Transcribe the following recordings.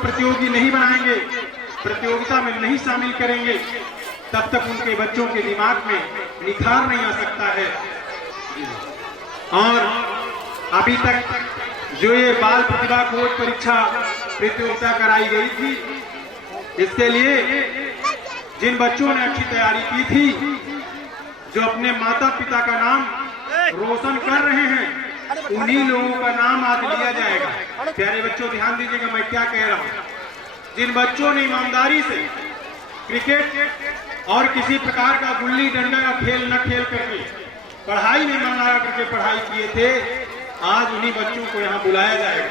प्रतियोगी नहीं बनाएंगे, प्रतियोगिता में नहीं शामिल करेंगे, तब तक उनके बच्चों के दिमाग में निखार नहीं आ सकता है। और अभी तक जो ये बाल प्रतिभा खोज परीक्षा प्रतियोगिता कराई गई थी, इसके लिए जिन बच्चों ने अच्छी तैयारी की थी, जो अपने माता पिता का नाम रोशन कर रहे हैं, उन्हीं लोगों का नाम आज लिया जाएगा। प्यारे बच्चों ध्यान दीजिएगा मैं क्या कह रहा हूँ। जिन बच्चों ने ईमानदारी से क्रिकेट और किसी प्रकार का गुल्ली डंडा का खेल न खेल करके पढ़ाई में मन लगा करके पढ़ाई किए थे, आज उन्हीं बच्चों को यहाँ बुलाया जाएगा।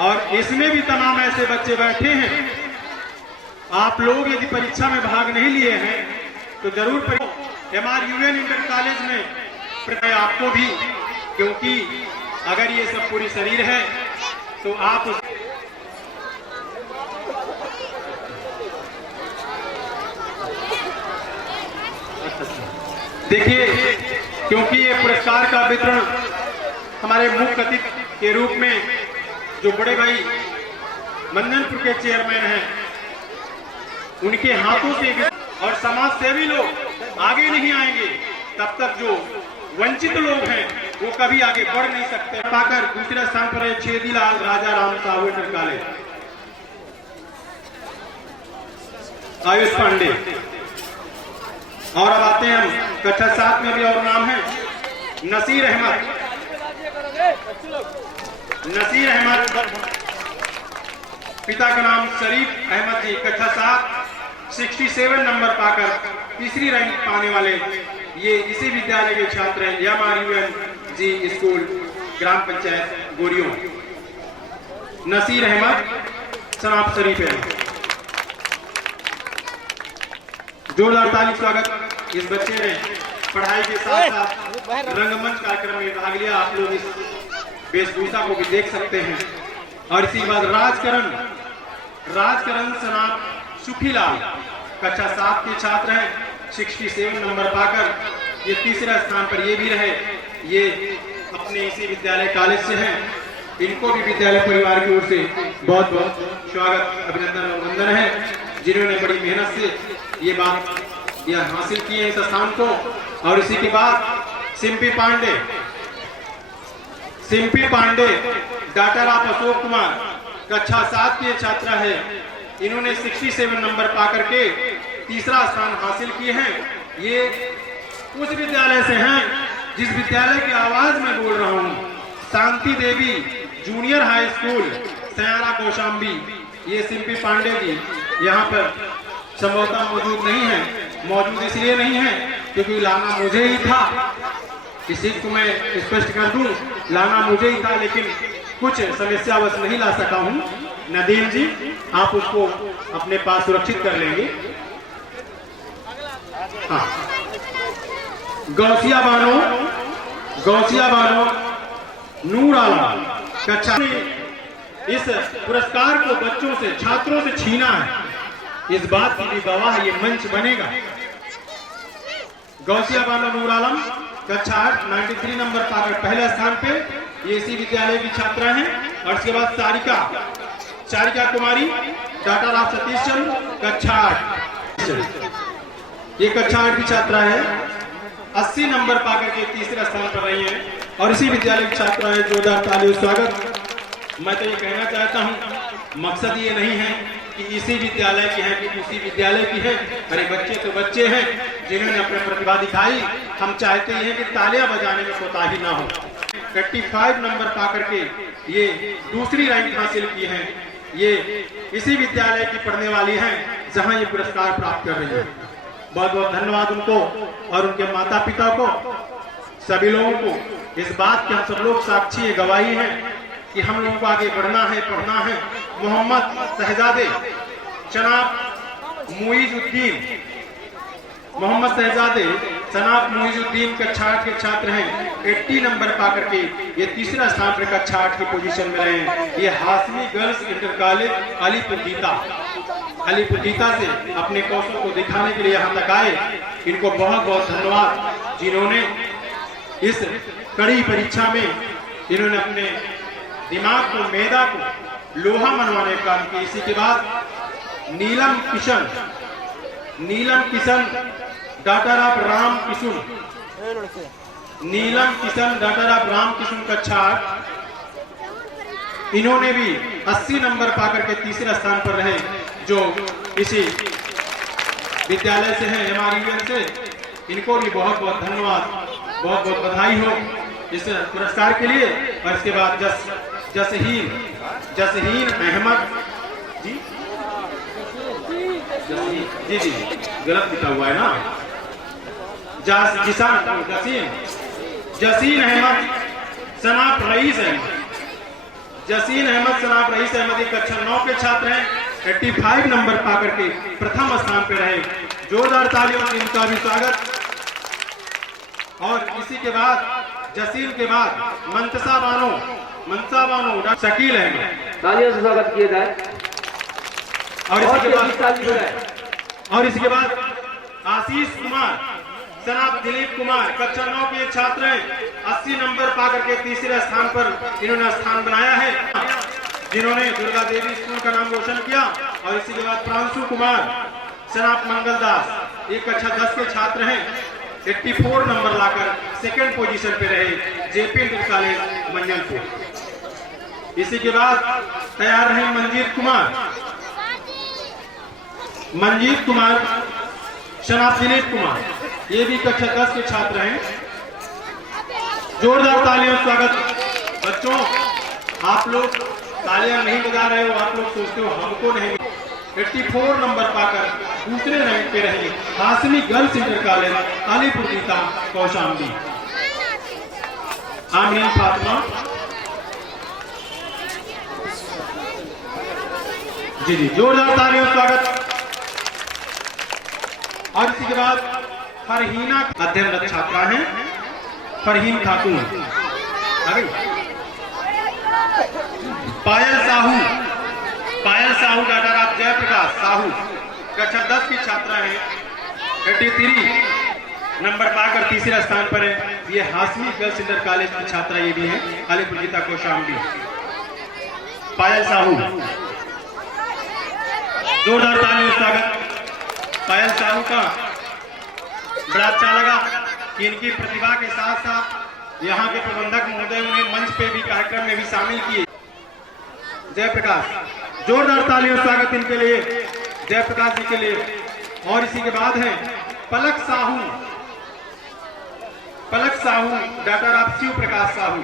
और इसमें भी तमाम ऐसे बच्चे बैठे हैं, आप लोग यदि परीक्षा में भाग नहीं लिए हैं तो जरूर MRUN इंटर कॉलेज में आपको भी, क्योंकि अगर ये सब पूरी शरीर है तो आप देखिए, क्योंकि ये पुरस्कार का वितरण हमारे मुख्य अतिथि के रूप में जो बड़े भाई मंदनपुर के चेयरमैन हैं, उनके हाथों से, और समाज सेवी लोग आगे नहीं आएंगे तब तक जो वंचित लोग हैं वो कभी आगे बढ़ नहीं सकते। पाकर दूसरे स्थान पर है छेदीलाल राजा राम साहू इंटर कॉलेज, आयुष पांडे। और अब आते हैं हम कक्षा 7 में भी और नाम है नसीर अहमद। नसीर अहमद, पिता का नाम शरीफ अहमद जी, कक्षा 7 67 नंबर पाकर तीसरी रैंक पाने वाले ये इसी विद्यालय के छात्र हैं, MRUN जी स्कूल ग्राम पंचायत गोरियों। नसीर अहमद, सनाब शरीफ है। जोरदार ताली स्वागत। इस बच्चे ने पढ़ाई के साथ साथ रंगमंच कार्यक्रम में भाग लिया, आप लोग इस वेशभूषा को भी देख सकते हैं। और इसी बाद राजकरण सनाब सुखीलाल, कक्षा 7 के छात्र हैं, 67 नंबर पाकर ये तीसरा स्थान पर ये भी रहे। ये अपने इसी विद्यालय कॉलेज से हैं, इनको भी विद्यालय परिवार की ओर से बहुत बहुत स्वागत, अभिनंदन और वंदन है, जिन्होंने बड़ी मेहनत से ये बात यह हासिल किए इस स्थान को। और इसी के बाद सिंपी पांडे डॉक्टर ऑफ अशोक कुमार, कक्षा 7 के छात्रा है, इन्होंने 67 नंबर पाकर के तीसरा स्थान हासिल किए हैं। ये उस विद्यालय से हैं जिस विद्यालय की आवाज में बोल रहा हूँ, Shanti Devi junior high school सयारा कौशाम्बी। ये सिंपी पांडे जी यहाँ पर संभवतः मौजूद नहीं है, मौजूद इसलिए नहीं है क्योंकि लाना मुझे ही था। इसी को मैं स्पष्ट कर दूं, लाना मुझे ही था, लेकिन कुछ समस्यावश नहीं ला सका हूँ। नदीम जी, आप उसको अपने पास सुरक्षित कर लेंगे। हाँ, गौसिया बानो नूर आलम, कक्षा इस पुरस्कार को बच्चों से, छात्रों से छीना है, इस बात की भी गवाह ये मंच बनेगा। गौसिया बानो नूर आलम, कक्षा 8 93 नंबर पाकर पहले स्थान पे, ये इसी विद्यालय की छात्रा हैं। और इसके बाद सारिका कुमारी, डॉक्टर ऑफ सतीश चंद्र, कक्षा 8, ये कक्षा 8 की छात्रा है, 80 नंबर पाकर के तीसरे स्थान पर रही है और इसी विद्यालय की छात्रा है। जोरदार ताली स्वागत। मैं तो ये कहना चाहता हूँ, मकसद ये नहीं है कि इसी विद्यालय की है कि उसी विद्यालय की है। अरे बच्चे तो बच्चे हैं जिन्होंने अपनी प्रतिभा दिखाई। हम चाहते हैं कि तालियां बजाने में कोताही ना हो। 35 नंबर पाकर के ये दूसरी रैंक हासिल की है। ये इसी विद्यालय की पढ़ने वाली हैं जहां ये पुरस्कार प्राप्त कर रही है। बहुत बहुत धन्यवाद उनको और उनके माता पिता को, सभी लोगों को। इस बात के हम सब लोग साक्षी है, गवाही है कि हम लोगों को आगे बढ़ना है, पढ़ना है। मोहम्मद शहजादे जनाब मुइजुद्दीन कक्षा 8 के छात्र हैं। 80 नंबर पाकर के ये तीसरा स्थान पर कक्षा 8 की पोजीशन में रहे हैं। ये Hashmi girls inter college Alipur Geeta से अपने कौशल को दिखाने के लिए यहाँ तक आए। इनको बहुत बहुत धन्यवाद जिन्होंने इस कड़ी परीक्षा में इन्होंने अपने दिमाग को, मेधा को लोहा मनवाने का काम किया। इसी के बाद Neelam Kishan doctor of Ram Kishun, Neelam Kishan doctor of Ram Kishun Kachhar, इन्होंने भी 80 नंबर पाकर के तीसरे स्थान पर रहे, जो इसी विद्यालय से हैं MRUN से। इनको भी बहुत बहुत धन्यवाद, बहुत बहुत बधाई हो इस पुरस्कार के लिए। और इसके बाद जसहीन अहमद जी, जी गलत लिखा हुआ है ना, जसीन अहमद सनाफ रईस अहमद, जसीन अहमद सनाफ रईस अहमद कक्षा 9 के छात्र हैं। 85 नंबर पाकर के प्रथम स्थान पर रहे। जोरदार तालियों से इनका भी स्वागत। और इसी के बाद जसीन के बाद मनसा बानो डॉक्टर शकील अहमद, तालियों से स्वागत किया जाए। और इसके बाद आशीष कुमार सनाब दिलीप कुमार कक्षा 9 के छात्र हैं। 80 नंबर पाकर के तीसरे स्थान पर इन्होंने स्थान बनाया है, जिन्होंने दुर्गा देवी स्कूल का नाम रोशन किया। और इसी के बाद प्रांशु कुमार सनाब मंगलदास, ये कक्षा 10 के छात्र हैं। 84 नंबर लाकर सेकंड पोजीशन पे रहे, JP इंटर कॉलेज मंजनपुर। इसी के बाद तैयार रहे मंजीत कुमार शनाब दिलीप कुमार, ये भी कक्षा 10 के छात्र हैं। जोरदार तालियों से स्वागत। बच्चों, आप लोग तालियां नहीं बजा रहे हो, आप लोग सोचते हो हमको नहीं। 84 नंबर पाकर दूसरे रैंक पे रहे Hashmi girls inter college Alipur Geeta Kaushambi. Amin Fatima जी, जोरदार तालियों से स्वागत। और इसी के बाद फरहीना अध्ययनरत छात्रा हैं, फरहीन खातून। पायल साहू डॉक्टर ऑफ जयप्रकाश साहू कक्षा 10 की छात्रा है। 83 नंबर पाकर तीसरे स्थान पर है। ये हाशमी गर्ल्स इंटर कॉलेज की छात्रा ये भी है, अलीपुर गीता कौशाम्बी। पायल साहू, जोरदार तालियों से स्वागत। पायल साहू का बड़ा अच्छा लगा कि इनकी प्रतिभा के साथ साथ यहाँ के प्रबंधक महोदय उन्हें मंच पे भी कार्यक्रम में भी शामिल किए। जयप्रकाश, जोरदार तालियों से स्वागत इनके लिए, जयप्रकाश जी के लिए। और इसी के बाद है पलक साहू डॉक्टर ऑफ शिव प्रकाश साहू।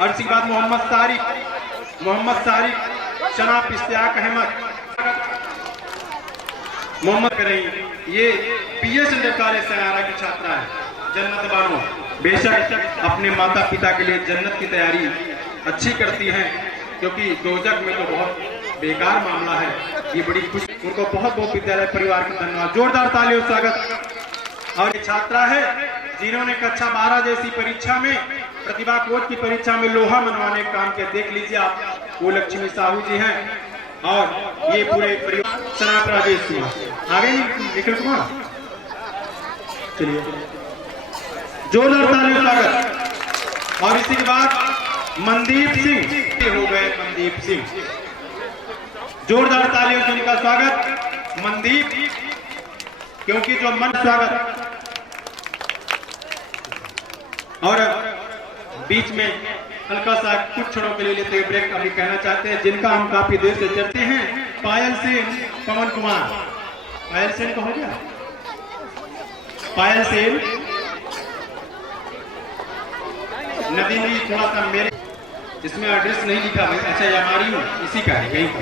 और इसी के बाद मोहम्मद तारिक शनाब इश्तियाक अहमद मोहम्मद करें, ये PS इंटर कॉलेज सयारा की छात्रा है। जन्नत बानो, बेशक अपने माता पिता के लिए जन्नत की तैयारी अच्छी करती हैं, क्योंकि दोजख में तो बहुत बेकार मामला है। ये बड़ी खुशी, उनको बहुत बहुत विद्यालय परिवार का धन्यवाद। जोरदार तालियों से स्वागत। और ये छात्रा है जिन्होंने कक्षा 12 जैसी परीक्षा में, प्रतिभा कोच की परीक्षा में लोहा मनवाने का काम किया। देख लीजिए आप, वो लक्ष्मी साहू जी हैं। और ये पूरे परिवार सनाप राजेश कुमार आगे निखिल कुमार, चलिए जोरदार तालियों से स्वागत। और इसी के बाद मनदीप सिंह हो गए, मनदीप सिंह, जोरदार तालियों से उनका स्वागत। मनदीप, क्योंकि जो मन स्वागत। और बीच में हल्का सा कुछ क्षणों के लिए लेते हुए ब्रेक अभी कहना चाहते हैं, जिनका हम काफी देर से चलते हैं, पायल सेन, पवन कुमार। पायल सेन का हो गया, पायल सेन, नदीम जी थोड़ा सा मेरे इसमें एड्रेस नहीं लिखा है। अच्छा, ये हमारी इसी का है, यहीं का।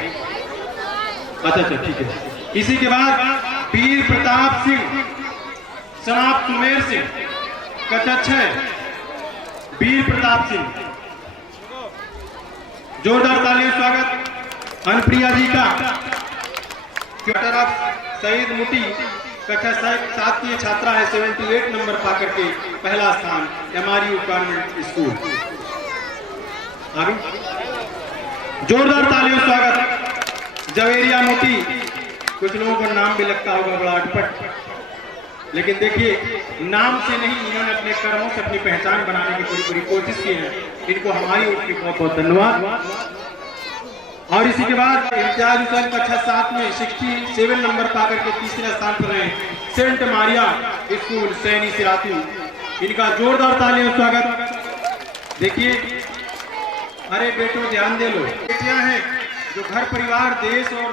अच्छा ठीक है। इसी के बाद वीर प्रताप सिंह सनाब सुमेर सिंह कक्षा 6, वीर प्रताप सिंह, जोरदार तालियों स्वागत। अनुप्रिया जी का डॉक्टर ऑफ सईद मुटी कक्षा 7 की छात्रा है। 78 नंबर पाकर के पहला स्थान, MRU कॉन्वेंट स्कूल। जोरदार तालियों स्वागत। जवेरिया मोती, कुछ लोगों को नाम भी लगता होगा बड़ा अटपट। लेकिन देखिए नाम से नहीं, इन्होंने अपने कर्मों से अपनी पहचान बनाने की पूरी पूरी कोशिश की है। इनको हमारी ओर से बहुत बहुत धन्यवाद। और इसी के बाद इम्तियाज हुसैन कक्षा 7 में 67 नंबर पाकर के तीसरे स्थान पर रहे सेंट मारिया स्कूल सैनी सिरातू, इनका जोरदार तालियों स्वागत। देखिए, अरे बेटो ध्यान दे लो, बेटियां हैं जो घर परिवार देश और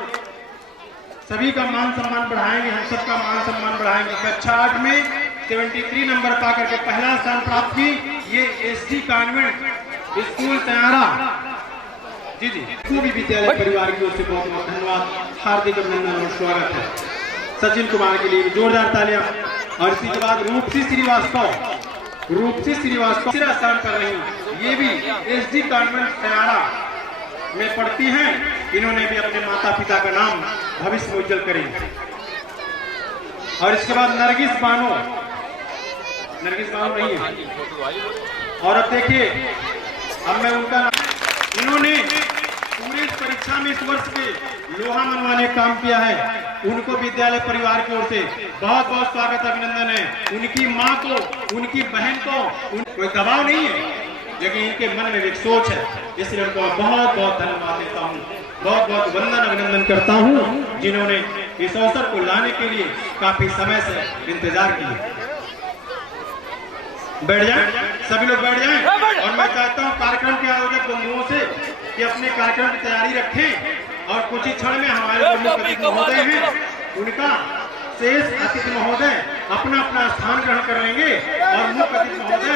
सभी का मान सम्मान बढ़ाएंगे, हम सबका मान सम्मान बढ़ाएंगे। कक्षा 8 में 73 नंबर पाकर के पहला स्थान प्राप्त की ये एसडी कॉन्वेंट स्कूल तैयारा। जी जी, भी विद्यालय परिवार की ओर से बहुत बहुत धन्यवाद, हार्दिक अभिनंदन और स्वागत है। सचिन कुमार के लिए जोरदार तालियां। और इसी के बाद रूपसी श्रीवास्तव तीसरा स्थान पर रही, ये भी एसडी कॉन्वेंट तैयारा में पढ़ती हैं। इन्होंने भी अपने माता पिता का नाम भविष्य में उज्जवल करेंगे। और इसके बाद नरगिस बानो नहीं है। और अब देखिए, अब मैं उनका नाम, इन्होंने पूरी परीक्षा में इस वर्ष के लोहा मनवाने का काम किया है। उनको विद्यालय परिवार की ओर से बहुत बहुत स्वागत अभिनंदन है। उनकी माँ को, उनकी बहन को कोई दबाव नहीं है, लेकिन इनके मन में एक सोच है, इसलिए उनको बहुत बहुत धन्यवाद देता हूँ, बहुत बहुत वंदन अभिनंदन करता हूँ, जिन्होंने इस अवसर को लाने के लिए काफी समय से इंतजार किया। बैठ जाएं, सभी लोग बैठ जाएं। और मैं चाहता हूँ कार्यक्रम के आयोजक बंधुओं से कि अपने कार्यक्रम की तैयारी रखें और कुछ ही क्षण में हमारे प्रमुख अतिथि महोदय हैं, उनका शेष अतिथि महोदय अपना अपना स्थान ग्रहण कर लेंगे और मुख्य अतिथि महोदय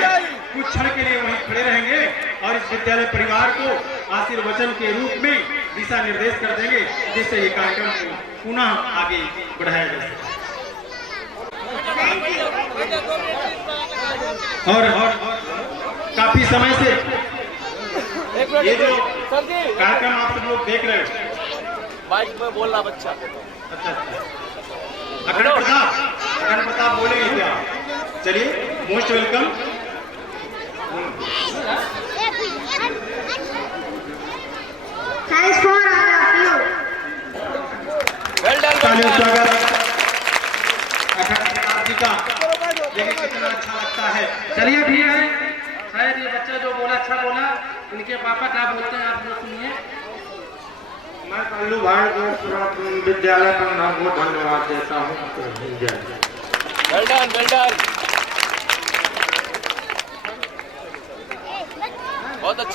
कुछ क्षण के लिए वहीं खड़े रहेंगे और इस विद्यालय परिवार को आशीर्वचन के रूप में दिशा निर्देश कर देंगे, जिससे ये कार्यक्रम को पुनः आगे बढ़ाया जा सके। और काफी समय से ये जो कार्यक्रम आप सब लोग देख रहे हो, बाइक में बोल रहा बच्चा। अच्छा, अखंड प्रताप बोलेंगे क्या? चलिए, most welcome. Thanks for all of you. स्वागत अखंड प्रताप जी का। देखिए कितना अच्छा लगता है। चलिए भी है, शायद ये बच्चा जो बोला अच्छा बोला, इनके पापा क्या बोलते हैं आप लोग सुनिए। मैं कल्लू भाई को विद्यालय का नाम को धन्यवाद देता हूँ। वेल डन, बहुत अच्छा।